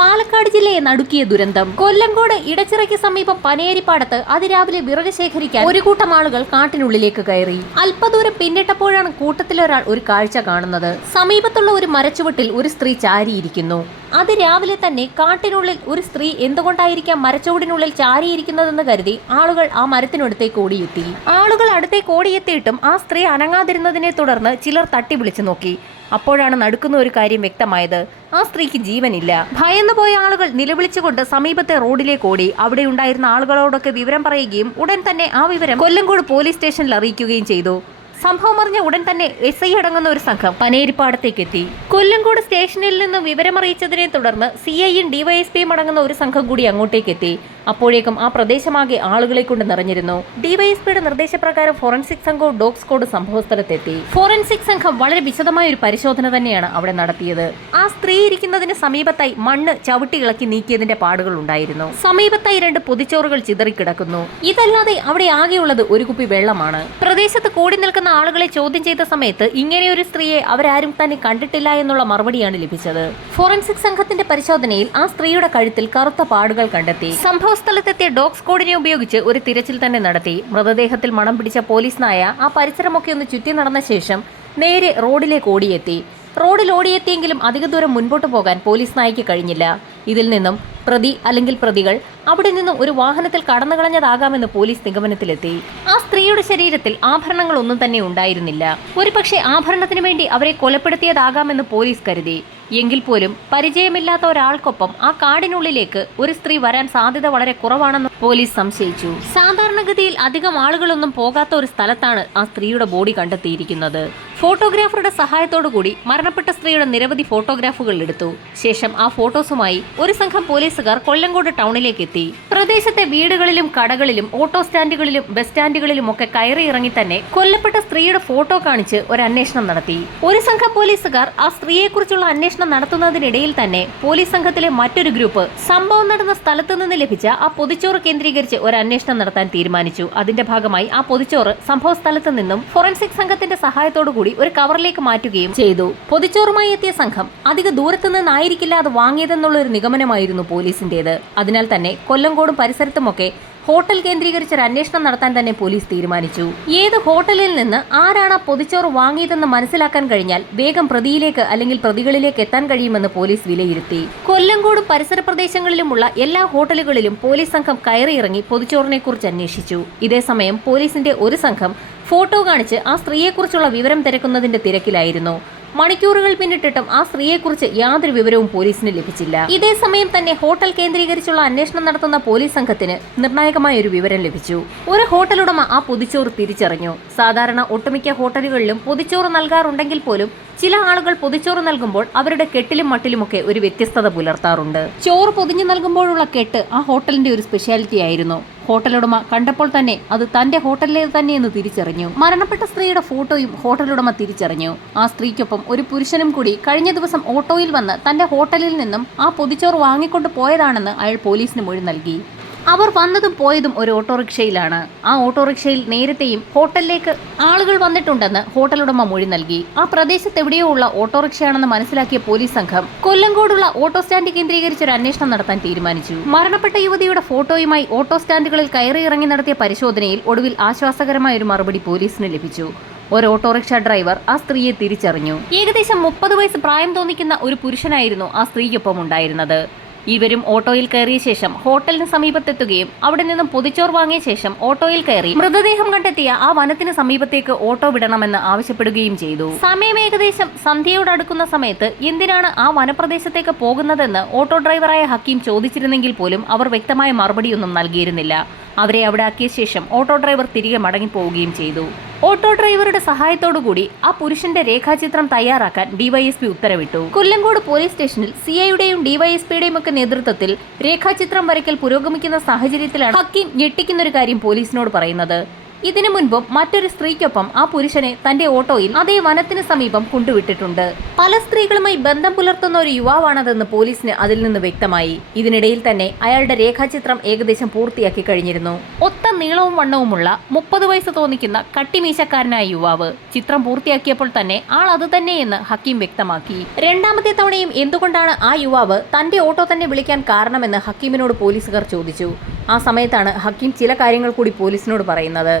പാലക്കാട് ജില്ലയെ നടുക്കിയ ദുരന്തം. കൊല്ലങ്കോട് ഇടച്ചിറയ്ക്ക് സമീപം പനയേരിപ്പാടത്ത് അതിരാവിലെ വിറക് ശേഖരിക്കാൻ ഒരു കൂട്ടം ആളുകൾ കാട്ടിനുള്ളിലേക്ക് കയറി. അല്പദൂരം പിന്നിട്ടപ്പോഴാണ് കൂട്ടത്തിലൊരാൾ ഒരു കാഴ്ച കാണുന്നത്. സമീപത്തുള്ള ഒരു മരച്ചുവട്ടിൽ ഒരു സ്ത്രീ ചാരിയിരിക്കുന്നു. അതിരാവിലെ തന്നെ കാട്ടിനുള്ളിൽ ഒരു സ്ത്രീ എന്തുകൊണ്ടായിരിക്കാം മരച്ചുവടിനുള്ളിൽ ചാരിയിരിക്കുന്നതെന്ന് കരുതി ആളുകൾ ആ മരത്തിനടുത്തേക്ക് ഓടിയെത്തി. ആളുകൾ അടുത്തേക്ക് ഓടിയെത്തിയിട്ടും ആ സ്ത്രീ അനങ്ങാതിരുന്നതിനെ തുടർന്ന് ചിലർ തട്ടി വിളിച്ചു നോക്കി. അപ്പോഴാണ് നടുക്കുന്ന ഒരു കാര്യം വ്യക്തമായത്. ആ സ്ത്രീക്ക് ജീവനില്ല. ഭയന്നു പോയ ആളുകൾ നിലവിളിച്ചുകൊണ്ട് സമീപത്തെ റോഡിലേക്ക് ഓടി. അവിടെ ഉണ്ടായിരുന്ന ആളുകളോടൊക്കെ വിവരം പറയുകയും ഉടൻ തന്നെ ആ വിവരം കൊല്ലങ്കോട് പോലീസ് സ്റ്റേഷനിൽ അറിയിക്കുകയും ചെയ്തു. സംഭവം അറിഞ്ഞ ഉടൻ തന്നെ SI അടങ്ങുന്ന ഒരു സംഘം പനയേരിപ്പാടത്തേക്ക് എത്തി. കൊല്ലങ്കോട് സ്റ്റേഷനിൽ നിന്ന് വിവരമറിയിച്ചതിനെ തുടർന്ന് CIയും DYSPയും അടങ്ങുന്ന ഒരു സംഘം കൂടി അങ്ങോട്ടേക്ക് എത്തി. അപ്പോഴേക്കും ആ പ്രദേശമാകെ ആളുകളെ കൊണ്ട് നിറഞ്ഞിരുന്നു. DYSPയുടെ നിർദ്ദേശപ്രകാരം ഫോറൻസിക് സംഘവും ഡോഗ് സ്ക്വാഡ് സംഭവസ്ഥലത്തെത്തി. ഫോറൻസിക് സംഘം വളരെ വിശദമായ ഒരു പരിശോധന തന്നെയാണ് അവിടെ നടത്തിയത്. ആ സ്ത്രീ ഇരിക്കുന്നതിന് സമീപത്തായി മണ്ണ് ചവിട്ടി ഇളക്കി നീക്കിയതിന്റെ പാടുകൾ ഉണ്ടായിരുന്നു. സമീപത്തായി 2 പൊതിച്ചോറുകൾ ചിതറിക്കിടക്കുന്നു. ഇതല്ലാതെ അവിടെ ആകെയുള്ളത് ഒരു കുപ്പി വെള്ളമാണ്. പ്രദേശത്ത് കൂടി നിൽക്കുന്ന ആളുകളെ ചോദ്യം ചെയ്ത സമയത്ത് ഇങ്ങനെയൊരു സ്ത്രീയെ അവരാരും തന്നെ കണ്ടിട്ടില്ല എന്നുള്ള മറുപടിയാണ് ലഭിച്ചത്. ഫോറൻസിക് സംഘത്തിന്റെ പരിശോധനയിൽ ആ സ്ത്രീയുടെ കഴുത്തിൽ കറുത്ത പാടുകൾ കണ്ടെത്തി. സ്ഥലത്തെത്തിയ ഡോഗ് സ്ക്വാഡിനെ ഉപയോഗിച്ച് ഒരു തിരച്ചിൽ തന്നെ നടത്തി. മൃതദേഹത്തിൽ മണം പിടിച്ച പോലീസ് നായ ആ പരിസരമൊക്കെ ഒന്ന് ചുറ്റി നടന്ന ശേഷം നേരെ റോഡിലേക്ക് ഓടിയെത്തി. റോഡിൽ ഓടിയെത്തിയെങ്കിലും അധിക ദൂരം മുൻപോട്ട് പോകാൻ പോലീസ് നായയ്ക്ക് കഴിഞ്ഞില്ല. ഇതിൽ നിന്നും പ്രതി അല്ലെങ്കിൽ പ്രതികൾ അവിടെ നിന്നും ഒരു വാഹനത്തിൽ കടന്നു കളഞ്ഞതാകാമെന്ന് പോലീസ് നിഗമനത്തിലെത്തി. ആ സ്ത്രീയുടെ ശരീരത്തിൽ ആഭരണങ്ങളൊന്നും തന്നെ ഉണ്ടായിരുന്നില്ല. ഒരുപക്ഷെ ആഭരണത്തിന് വേണ്ടി അവരെ കൊലപ്പെടുത്തിയതാകാമെന്ന് പോലീസ് കരുതി. എങ്കിൽ പോലും പരിചയമില്ലാത്ത ഒരാൾക്കൊപ്പം ആ കാടിനുള്ളിലേക്ക് ഒരു സ്ത്രീ വരാൻ സാധ്യത വളരെ കുറവാണെന്ന് പോലീസ് സംശയിച്ചു. സാധാരണഗതിയിൽ അധികം ആളുകളൊന്നും പോകാത്ത ഒരു സ്ഥലത്താണ് ആ സ്ത്രീയുടെ ബോഡി കണ്ടെത്തിയിരിക്കുന്നത്. ഫോട്ടോഗ്രാഫറുടെ സഹായത്തോടുകൂടി മരണപ്പെട്ട സ്ത്രീയുടെ നിരവധി ഫോട്ടോഗ്രാഫുകൾ എടുത്തു. ശേഷം ആ ഫോട്ടോസുമായി ഒരു സംഘം പോലീസുകാർ കൊല്ലങ്കോട് ടൗണിലേക്ക് എത്തി. പ്രദേശത്തെ വീടുകളിലും കടകളിലും ഓട്ടോ സ്റ്റാൻഡുകളിലും ബസ് സ്റ്റാൻഡുകളിലും ഒക്കെ കയറി ഇറങ്ങി തന്നെ കൊല്ലപ്പെട്ട സ്ത്രീയുടെ ഫോട്ടോ കാണിച്ച് ഒരു അന്വേഷണം നടത്തി. ഒരു സംഘം പോലീസുകാർ ആ സ്ത്രീയെക്കുറിച്ചുള്ള അന്വേഷണം നടത്തുന്നതിനിടയിൽ തന്നെ പോലീസ് സംഘത്തിലെ മറ്റൊരു ഗ്രൂപ്പ് സംഭവം നടന്ന സ്ഥലത്തു നിന്ന് ലഭിച്ച ആ പൊതിച്ചോറ് കേന്ദ്രീകരിച്ച് ഒരു അന്വേഷണം നടത്താൻ തീരുമാനിച്ചു. അതിന്റെ ഭാഗമായി ആ പൊതിച്ചോറ് സംഭവ സ്ഥലത്ത് നിന്നും ഫോറൻസിക് സംഘത്തിന്റെ സഹായത്തോടു കൂടി ഒരു കവറിലേക്ക് മാറ്റുകയും ചെയ്തു. പൊതിച്ചോറുമായി എത്തിയ സംഘം അധിക ദൂരത്തു നിന്നായിരിക്കില്ല അത് വാങ്ങിയതെന്നുള്ള ഒരു നിഗമനമായിരുന്നു പോലീസിന്റേത്. അതിനാൽ തന്നെ കൊല്ലങ്കോടും പരിസരത്തുമൊക്കെ ഹോട്ടൽ കേന്ദ്രീകരിച്ച് ഒരു അന്വേഷണം നടത്താൻ തന്നെ പോലീസ് തീരുമാനിച്ചു. ഏത് ഹോട്ടലിൽ നിന്ന് ആരാണ് ആ പൊതിച്ചോറ് വാങ്ങിയതെന്ന് മനസ്സിലാക്കാൻ കഴിഞ്ഞാൽ വേഗം പ്രതിയിലേക്ക് അല്ലെങ്കിൽ പ്രതികളിലേക്ക് എത്താൻ കഴിയുമെന്ന് പോലീസ് വിലയിരുത്തി. കൊല്ലങ്കോടും പരിസര പ്രദേശങ്ങളിലുമുള്ള എല്ലാ ഹോട്ടലുകളിലും പോലീസ് സംഘം കയറിയിറങ്ങി പൊതിച്ചോറിനെ കുറിച്ച് അന്വേഷിച്ചു. ഇതേസമയം പോലീസിന്റെ ഒരു സംഘം ഫോട്ടോ കാണിച്ച് ആ സ്ത്രീയെക്കുറിച്ചുള്ള വിവരം തിരക്കുന്നതിന്റെ തിരക്കിലായിരുന്നു. മണിക്കൂറുകൾ പിന്നിട്ടിട്ടും ആ സ്ത്രീയെക്കുറിച്ച് യാതൊരു വിവരവും പോലീസിന് ലഭിച്ചില്ല. ഇതേസമയം തന്നെ ഹോട്ടൽ കേന്ദ്രീകരിച്ചുള്ള അന്വേഷണം നടത്തുന്ന പോലീസ് സംഘത്തിന് നിർണായകമായ ഒരു വിവരം ലഭിച്ചു. ഒരു ഹോട്ടൽ ഉടമ ആ പൊതിച്ചോറ് തിരിച്ചറിഞ്ഞു. സാധാരണ ഒട്ടുമിക്ക ഹോട്ടലുകളിലും പൊതിച്ചോറ് നൽകാറുണ്ടെങ്കിൽ പോലും ചില ആളുകൾ പൊതിച്ചോറ് നൽകുമ്പോൾ അവരുടെ കെട്ടിലും മട്ടിലുമൊക്കെ ഒരു വ്യത്യസ്തത പുലർത്താറുണ്ട്. ചോറ് പൊതിഞ്ഞു നൽകുമ്പോഴുള്ള കെട്ട് ആ ഹോട്ടലിന്റെ ഒരു സ്പെഷ്യാലിറ്റി ആയിരുന്നു. ഹോട്ടലുടമ കണ്ടപ്പോൾ തന്നെ അത് തന്റെ ഹോട്ടലിലേത് തന്നെയെന്ന് തിരിച്ചറിഞ്ഞു. മരണപ്പെട്ട സ്ത്രീയുടെ ഫോട്ടോയും ഹോട്ടലുടമ തിരിച്ചറിഞ്ഞു. ആ സ്ത്രീക്കൊപ്പം ഒരു പുരുഷനും കൂടി കഴിഞ്ഞ ദിവസം ഓട്ടോയിൽ വന്ന് തന്റെ ഹോട്ടലിൽ നിന്നും ആ പൊതിച്ചോറ് വാങ്ങിക്കൊണ്ട് പോയതാണെന്ന് അയാൾ പോലീസിന് മൊഴി നൽകി. അവർ വന്നതും പോയതും ഒരു ഓട്ടോറിക്ഷയിലാണ്. ആ ഓട്ടോറിക്ഷയിൽ നേരത്തെയും ഹോട്ടലിലേക്ക് ആളുകൾ വന്നിട്ടുണ്ടെന്ന് ഹോട്ടലുടമ മൊഴി നൽകി. ആ പ്രദേശത്ത് എവിടെയോ ഉള്ള ഓട്ടോറിക്ഷയാണെന്ന് മനസ്സിലാക്കിയ പോലീസ് സംഘം കൊല്ലങ്കോടുള്ള ഓട്ടോ സ്റ്റാൻഡ് കേന്ദ്രീകരിച്ച് ഒരു അന്വേഷണം നടത്താൻ തീരുമാനിച്ചു. മരണപ്പെട്ട യുവതിയുടെ ഫോട്ടോയുമായി ഓട്ടോ സ്റ്റാൻഡുകളിൽ കയറി ഇറങ്ങി നടത്തിയ പരിശോധനയിൽ ഒടുവിൽ ആശ്വാസകരമായ ഒരു മറുപടി പോലീസിന് ലഭിച്ചു. ഒരു ഓട്ടോറിക്ഷ ഡ്രൈവർ ആ സ്ത്രീയെ തിരിച്ചറിഞ്ഞു. ഏകദേശം 30 വയസ്സ് പ്രായം തോന്നിക്കുന്ന ഒരു പുരുഷനായിരുന്നു ആ സ്ത്രീക്കൊപ്പം ഉണ്ടായിരുന്നത്. ഇവരും ഓട്ടോയിൽ കയറിയ ശേഷം ഹോട്ടലിന് സമീപത്തെത്തുകയും അവിടെ നിന്നും പൊതിച്ചോറ് വാങ്ങിയ ശേഷം ഓട്ടോയിൽ കയറി മൃതദേഹം കണ്ടെത്തിയ ആ വനത്തിന് സമീപത്തേക്ക് ഓട്ടോ വിടണമെന്ന് ആവശ്യപ്പെടുകയും ചെയ്തു. സമയം ഏകദേശം സന്ധ്യയോടടുക്കുന്ന സമയത്ത് എന്തിനാണ് ആ വനപ്രദേശത്തേക്ക് പോകുന്നതെന്ന് ഓട്ടോ ഡ്രൈവറായ ഹക്കീം ചോദിച്ചിരുന്നെങ്കിൽ പോലും അവർ വ്യക്തമായ മറുപടിയൊന്നും നൽകിയിരുന്നില്ല. അവരെ അവിടെ ആക്കിയ ശേഷം ഓട്ടോ ഡ്രൈവർ തിരികെ മടങ്ങിപ്പോവുകയും ചെയ്തു. ഓട്ടോ ഡ്രൈവറുടെ സഹായത്തോടുകൂടി ആ പുരുഷന്റെ രേഖാചിത്രം തയ്യാറാക്കാൻ DYSP ഉത്തരവിട്ടു. കൊല്ലങ്കോട് പോലീസ് സ്റ്റേഷനിൽ CIയുടെയും DYSPയുടെയും ഒക്കെ നേതൃത്വത്തിൽ രേഖാചിത്രം വരയ്ക്കൽ പുരോഗമിക്കുന്ന സാഹചര്യത്തിലാണ് ഹക്കീം ഞെട്ടിക്കുന്നൊരു കാര്യം പോലീസിനോട് പറയുന്നത്. ഇതിനു മുൻപും മറ്റൊരു സ്ത്രീക്കൊപ്പം ആ പുരുഷനെ തന്റെ ഓട്ടോയിൽ അതേ വനത്തിന് സമീപം കൊണ്ടുവിട്ടിട്ടുണ്ട്. പല സ്ത്രീകളുമായി ബന്ധം പുലർത്തുന്ന ഒരു യുവാവാണതെന്ന് പോലീസിന് അതിൽ നിന്ന് വ്യക്തമായി. ഇതിനിടയിൽ തന്നെ അയാളുടെ രേഖാചിത്രം ഏകദേശം പൂർത്തിയാക്കി കഴിഞ്ഞിരുന്നു. ഒത്ത നീളവും വണ്ണവുമുള്ള 30 വയസ്സ് തോന്നിക്കുന്ന കട്ടിമീശക്കാരനായ യുവാവ്. ചിത്രം പൂർത്തിയാക്കിയപ്പോൾ തന്നെ ആൾ അത് തന്നെയെന്ന് ഹക്കീം വ്യക്തമാക്കി. രണ്ടാമത്തെ തവണയും എന്തുകൊണ്ടാണ് ആ യുവാവ് തന്റെ ഓട്ടോ തന്നെ വിളിക്കാൻ കാരണമെന്ന് ഹക്കീമിനോട് പോലീസുകാർ ചോദിച്ചു. ആ സമയത്താണ് ഹക്കീം ചില കാര്യങ്ങൾ കൂടി പോലീസിനോട് പറയുന്നത്.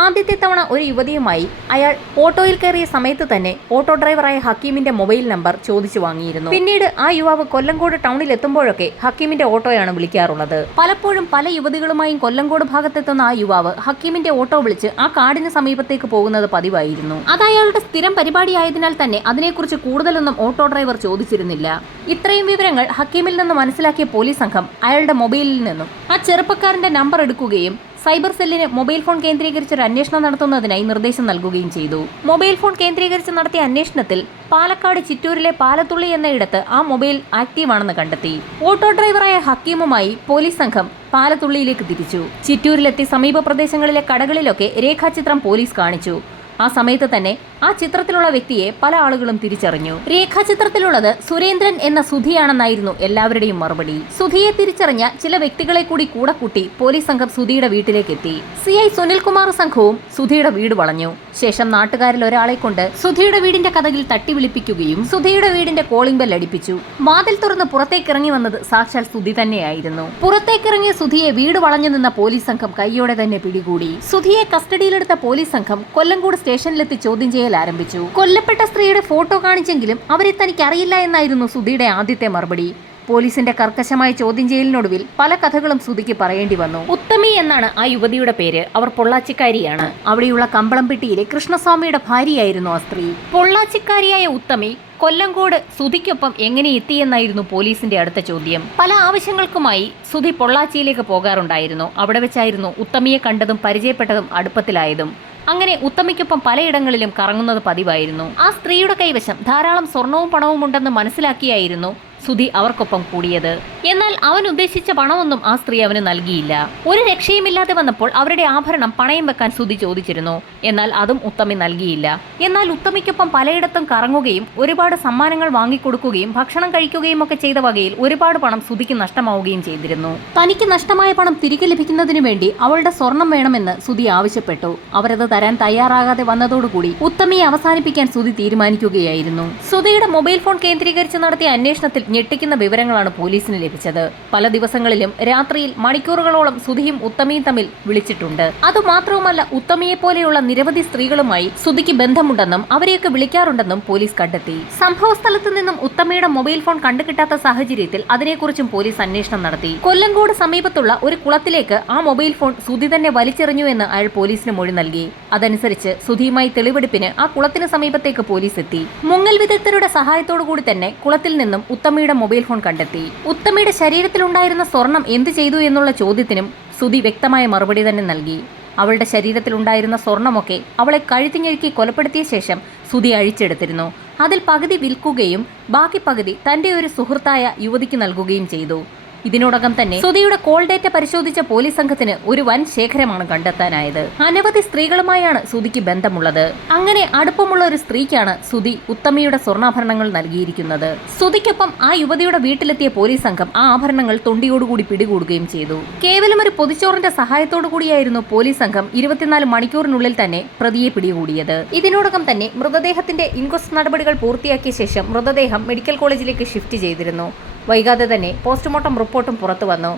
ആദ്യത്തെ തവണ ഒരു യുവതിയുമായി അയാൾ ഓട്ടോയിൽ കയറിയ സമയത്ത് തന്നെ ഓട്ടോ ഡ്രൈവറായ ഹക്കീമിന്റെ മൊബൈൽ നമ്പർ ചോദിച്ചു വാങ്ങിയിരുന്നു. പിന്നീട് ആ യുവാവ് കൊല്ലങ്കോട് ടൗണിൽ എത്തുമ്പോഴൊക്കെ ഹക്കീമിന്റെ ഓട്ടോയാണ് വിളിക്കാറുള്ളത്. പലപ്പോഴും പല യുവതികളുമായും കൊല്ലങ്കോട് ഭാഗത്തെത്തുന്ന ആ യുവാവ് ഹക്കീമിന്റെ ഓട്ടോ വിളിച്ച് ആ കാടിന് സമീപത്തേക്ക് പോകുന്നത് പതിവായിരുന്നു. അത് അയാളുടെ സ്ഥിരം പരിപാടിയായതിനാൽ തന്നെ അതിനെക്കുറിച്ച് കൂടുതലൊന്നും ഓട്ടോ ഡ്രൈവർ ചോദിച്ചിരുന്നില്ല. ഇത്രയും വിവരങ്ങൾ ഹക്കീമിൽ നിന്ന് മനസ്സിലാക്കിയ പോലീസ് സംഘം അയാളുടെ മൊബൈലിൽ നിന്നും ആ ചെറുപ്പക്കാരന്റെ നമ്പർ എടുക്കുകയും സൈബർ സെല്ലിന് മൊബൈൽ ഫോൺ കേന്ദ്രീകരിച്ച് ഒരു അന്വേഷണം നടത്തുന്നതിനായി നിർദ്ദേശം നൽകുകയും ചെയ്തു. മൊബൈൽ ഫോൺ കേന്ദ്രീകരിച്ച് നടത്തിയ അന്വേഷണത്തിൽ പാലക്കാട് ചിറ്റൂരിലെ പാലത്തുള്ളി എന്നയിടത്ത് ആ മൊബൈൽ ആക്റ്റീവാണെന്ന് കണ്ടെത്തി. ഓട്ടോ ഡ്രൈവറായ ഹക്കീമുമായി പോലീസ് സംഘം പാലത്തുള്ളിയിലേക്ക് തിരിച്ചു. ചിറ്റൂരിലെത്തി സമീപ പ്രദേശങ്ങളിലെ കടകളിലൊക്കെ രേഖാചിത്രം പോലീസ് കാണിച്ചു. ആ സമയത്ത് തന്നെ ആ ചിത്രത്തിലുള്ള വ്യക്തിയെ പല ആളുകളും തിരിച്ചറിഞ്ഞു. രേഖാചിത്രത്തിലുള്ളത് സുരേന്ദ്രൻ എന്ന സുധിയാണെന്നായിരുന്നു എല്ലാവരുടെയും മറുപടി. സുധിയെ തിരിച്ചറിഞ്ഞ ചില വ്യക്തികളെ കൂടി കൂടെ കൂട്ടി പോലീസ് സംഘം സുധിയുടെ വീട്ടിലേക്ക് എത്തി. CI സുനിൽകുമാർ സംഘവും സുധിയുടെ വീട് വളഞ്ഞു. ശേഷം നാട്ടുകാരിൽ ഒരാളെ കൊണ്ട് സുധിയുടെ വീടിന്റെ കതകിൽ തട്ടി വിളിപ്പിക്കുകയും സുധിയുടെ വീടിന്റെ കോളിംഗ് ബെൽ അടിപ്പിച്ചു. വാതിൽ തുറന്ന് പുറത്തേക്കിറങ്ങി വന്നത് സാക്ഷാൽ സുധി തന്നെയായിരുന്നു. പുറത്തേക്കിറങ്ങിയ സുധിയെ വീട് വളഞ്ഞു നിന്ന പോലീസ് സംഘം കൈയോടെ തന്നെ പിടികൂടി. സുധിയെ കസ്റ്റഡിയിലെടുത്ത പോലീസ് സംഘം കൊല്ലങ്കോട് സ്റ്റേഷനിലെത്തി ചോദ്യം ചെയ്യൽ ആരംഭിച്ചു. കൊല്ലപ്പെട്ട സ്ത്രീയുടെ ഫോട്ടോ കാണിച്ചെങ്കിലും അവരെ തനിക്ക് അറിയില്ല എന്നായിരുന്നു സുധിയുടെ ആദ്യത്തെ മറുപടി. പോലീസിന്റെ കർക്കശമായ ചോദ്യം ചെയ്യലിനൊടുവിൽ പല കഥകളും സുധിക്ക് പറയേണ്ടി വന്നു. ഉത്തമി എന്നാണ് ആ യുവതിയുടെ പേര്. അവർ പൊള്ളാച്ചിക്കാരിയാണ്. അവിടെയുള്ള കമ്പളംപെട്ടിയിലെ കൃഷ്ണസ്വാമിയുടെ ഭാര്യയായിരുന്നു ആ സ്ത്രീ. പൊള്ളാച്ചിക്കാരിയായ ഉത്തമി കൊല്ലങ്കോട് സുധിക്കൊപ്പം എങ്ങനെ എത്തിയെന്നായിരുന്നു പോലീസിന്റെ അടുത്ത ചോദ്യം. പല ആവശ്യങ്ങൾക്കുമായി സുധി പൊള്ളാച്ചിയിലേക്ക് പോകാറുണ്ടായിരുന്നു. അവിടെ വെച്ചായിരുന്നു ഉത്തമിയെ കണ്ടതും പരിചയപ്പെട്ടതും അടുപ്പത്തിലായതും. അങ്ങനെ ഉത്തമിക്കൊപ്പം പലയിടങ്ങളിലും കറങ്ങുന്നത് പതിവായിരുന്നു. ആ സ്ത്രീയുടെ കൈവശം ധാരാളം സ്വർണവും പണവും ഉണ്ടെന്ന് മനസ്സിലാക്കിയായിരുന്നു സുധി അവർക്കൊപ്പം കൂടിയത്. എന്നാൽ അവൻ ഉദ്ദേശിച്ച പണമൊന്നും ആ സ്ത്രീ അവന് നൽകിയില്ല. ഒരു രക്ഷയുമില്ലാതെ വന്നപ്പോൾ അവരുടെ ആഭരണം പണയം വെക്കാൻ സുധി ചോദിച്ചിരുന്നു. എന്നാൽ അതും ഉത്തമി നൽകിയില്ല. എന്നാൽ ഉത്തമിക്കൊപ്പം പലയിടത്തും കറങ്ങുകയും ഒരുപാട് സമ്മാനങ്ങൾ വാങ്ങിക്കൊടുക്കുകയും ഭക്ഷണം കഴിക്കുകയും ഒക്കെ ചെയ്ത വകയിൽ ഒരുപാട് പണം സുധിക്ക് നഷ്ടമാവുകയും ചെയ്തിരുന്നു. തനിക്ക് നഷ്ടമായ പണം തിരികെ ലഭിക്കുന്നതിനു വേണ്ടി അവളുടെ സ്വർണം വേണമെന്ന് സുധി ആവശ്യപ്പെട്ടു. അവരത് തരാൻ തയ്യാറാകാതെ വന്നതോടുകൂടി ഉത്തമിയെ അവസാനിപ്പിക്കാൻ സുധി തീരുമാനിക്കുകയായിരുന്നു. സുധിയുടെ മൊബൈൽ ഫോൺ കേന്ദ്രീകരിച്ച് നടത്തിയ അന്വേഷണത്തിൽ ഞെട്ടിക്കുന്ന വിവരങ്ങളാണ് പോലീസിന് ലഭിച്ചത്. പല ദിവസങ്ങളിലും രാത്രിയിൽ മണിക്കൂറുകളോളം സുധിയും ഉത്തമിയും തമ്മിൽ വിളിച്ചിട്ടുണ്ട്. അതുമാത്രവുമല്ല, ഉത്തമിയെ പോലെയുള്ള നിരവധി സ്ത്രീകളുമായി സുധിക്ക് ബന്ധമുണ്ടെന്നും അവരെയൊക്കെ വിളിക്കാറുണ്ടെന്നും പോലീസ് കണ്ടെത്തി. സംഭവ സ്ഥലത്ത് നിന്നും ഉത്തമയുടെ മൊബൈൽ ഫോൺ കണ്ടുകിട്ടാത്ത സാഹചര്യത്തിൽ അതിനെക്കുറിച്ചും പോലീസ് അന്വേഷണം നടത്തി. കൊല്ലങ്കോട് സമീപത്തുള്ള ഒരു കുളത്തിലേക്ക് ആ മൊബൈൽ ഫോൺ സുധി തന്നെ വലിച്ചെറിഞ്ഞു എന്ന് അയാൾ പോലീസിന് മൊഴി നൽകി. അതനുസരിച്ച് സുധിയുമായി തെളിവെടുപ്പിന് ആ കുളത്തിന് സമീപത്തേക്ക് പോലീസ് എത്തി. മുങ്ങൽ വിദഗ്ധരുടെ സഹായത്തോടു കൂടി തന്നെ കുളത്തിൽ നിന്നും ഉത്തമയുടെ മൊബൈൽ ഫോൺ കണ്ടെത്തി. ഉത്തമയുടെ ശരീരത്തിലുണ്ടായിരുന്ന സ്വർണം എന്ത് ചെയ്തു എന്നുള്ള ചോദ്യത്തിനും സുധി വ്യക്തമായ മറുപടി തന്നെ നൽകി. അവളുടെ ശരീരത്തിലുണ്ടായിരുന്ന സ്വർണമൊക്കെ അവളെ കഴുത്തിഞ്ഞഴുക്കി കൊലപ്പെടുത്തിയ ശേഷം സുധി അഴിച്ചെടുത്തിരുന്നു. അതിൽ പകുതി വിൽക്കുകയും ബാക്കി പകുതി തന്റെ ഒരു സുഹൃത്തായ യുവതിക്ക് നൽകുകയും ചെയ്തു. ഇതിനോടകം തന്നെ സുധിയുടെ കോൾ ഡേറ്റ പരിശോധിച്ച പോലീസ് സംഘത്തിന് ഒരു വൻ ശേഖരമാണ് കണ്ടെത്താനായത്. അനവധി സ്ത്രീകളുമായാണ് സുധിക്ക് ബന്ധമുള്ളത്. അങ്ങനെ അടുപ്പമുള്ള ഒരു സ്ത്രീക്കാണ് സുധി ഉത്തമിയുടെ സ്വർണ്ണാഭരണങ്ങൾ നൽകിയിരിക്കുന്നത്. സുധിക്കൊപ്പം ആ യുവതിയുടെ വീട്ടിലെത്തിയ പോലീസ് സംഘം ആ ആഭരണങ്ങൾ തൊണ്ടിയോടുകൂടി പിടികൂടുകയും ചെയ്തു. കേവലം ഒരു പൊതിച്ചോറിന്റെ സഹായത്തോടു കൂടിയായിരുന്നു പോലീസ് സംഘം 24 മണിക്കൂറിനുള്ളിൽ തന്നെ പ്രതിയെ പിടികൂടിയത്. ഇതിനോടകം തന്നെ മൃതദേഹത്തിന്റെ ഇൻക്വസ്റ്റ് നടപടികൾ പൂർത്തിയാക്കിയ ശേഷം മൃതദേഹം മെഡിക്കൽ കോളേജിലേക്ക് ഷിഫ്റ്റ് ചെയ്തിരുന്നു. വൈകാതെ തന്നെ പോസ്റ്റ്മോർട്ടം റിപ്പോർട്ടും പുറത്തു വന്നു.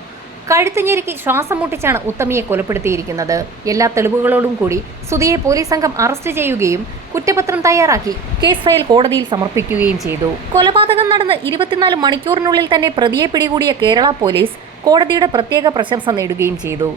കഴുത്ത് ഞെരുക്കി ശ്വാസം മുട്ടിച്ചാണ് ഉത്തമിയെ കൊലപ്പെടുത്തിയിരിക്കുന്നത്. എല്ലാ തെളിവുകളോടും കൂടി സുധിയെ പോലീസ് സംഘം അറസ്റ്റ് ചെയ്യുകയും കുറ്റപത്രം തയ്യാറാക്കി കേസ് ഫയൽ കോടതിയിൽ സമർപ്പിക്കുകയും ചെയ്തു. കൊലപാതകം നടന്ന് 24 മണിക്കൂറിനുള്ളിൽ തന്നെ പ്രതിയെ പിടികൂടിയ കേരള പോലീസ് കോടതിയുടെ പ്രത്യേക പ്രശംസ നേടുകയും ചെയ്തു.